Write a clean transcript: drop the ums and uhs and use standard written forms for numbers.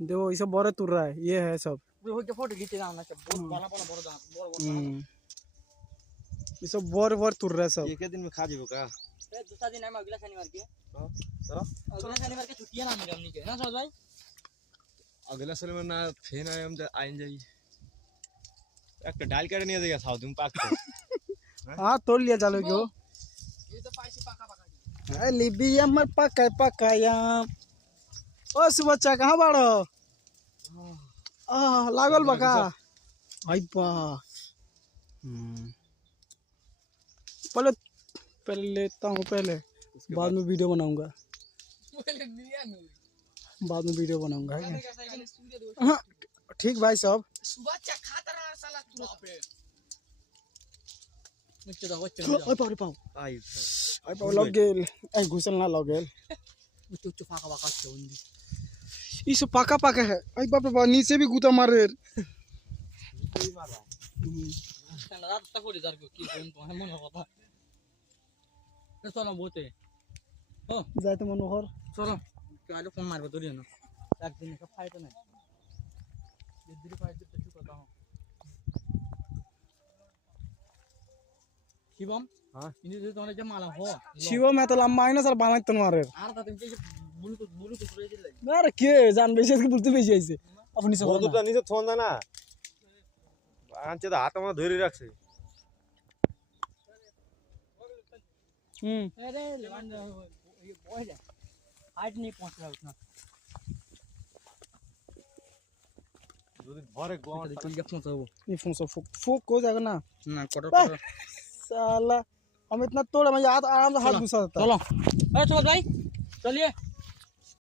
देखो ये सब बड़े तुर रहा है, ये है सब। फोटो खींचे ना सब बहुत बड़ा बड़ा बड़ा ये सब बर तुर रहा है सब। ये के दिन में खा जेबो का? दूसरा दिन है अगला शनिवार के। चलो अगला शनिवार के छुट्टी है ना मेरे हमनी के ना समझ भाई। अगला साल में ना फेन आए हम आइन जाई एक डाल कर नहीं देगा साउथ में पाक हाँ तोड़ लिया चलो क्यों ये तो पाइसी पाका ए लिबिया मर पका याम। ओ सुबच्चा कहाँ बाड़ो? लागल बका आई बा। पहले पहले लेता हूँ, पहले बाद में वीडियो बनाऊंगा। बाद में वीडियो बनाऊंगा है क्या? हाँ ठीक भाई साहब। सुबह खाता रहा साला तू वहां पे ओए पाऊ पाऊ आई आई पाऊ लग गेल। ए घुसल ना लग गेल। चुप फाका वाका चोंदी इस पाका है। आई बाप रे बाप नीचे भी गुता मार रे। कोई मार रहा रात तक हो जार को की कोन मन होता है। चलो बोते हो जाए तो मनोहर चलो आज फोन मारबो तो ना एक दिन का फाइट नहीं ये दिन फाइट तो चुप करता हूं। शिवम हां इन्हें तो जब माला हो शिव में तो लंबा है ना सर बाला तन मारे आर था तुमके ब्लूटूथ रेज ले अरे के जान बेचे के बोलते बेचे ऐसे अपनी से बहुत तो नीचे थोंदा ना आंचे तो हाथ में धरी रखसे। अरे लेवन ये बॉय है हाइट नहीं पहुंच रहा उतना दो दिन भरे गोवा ये फोन से फूक हो जाएगा ना क्वार्टर साला हम इतना तोड़े मैं याद आराम से हाथ घुसा देता। चलो अरे चलो भाई चलिए।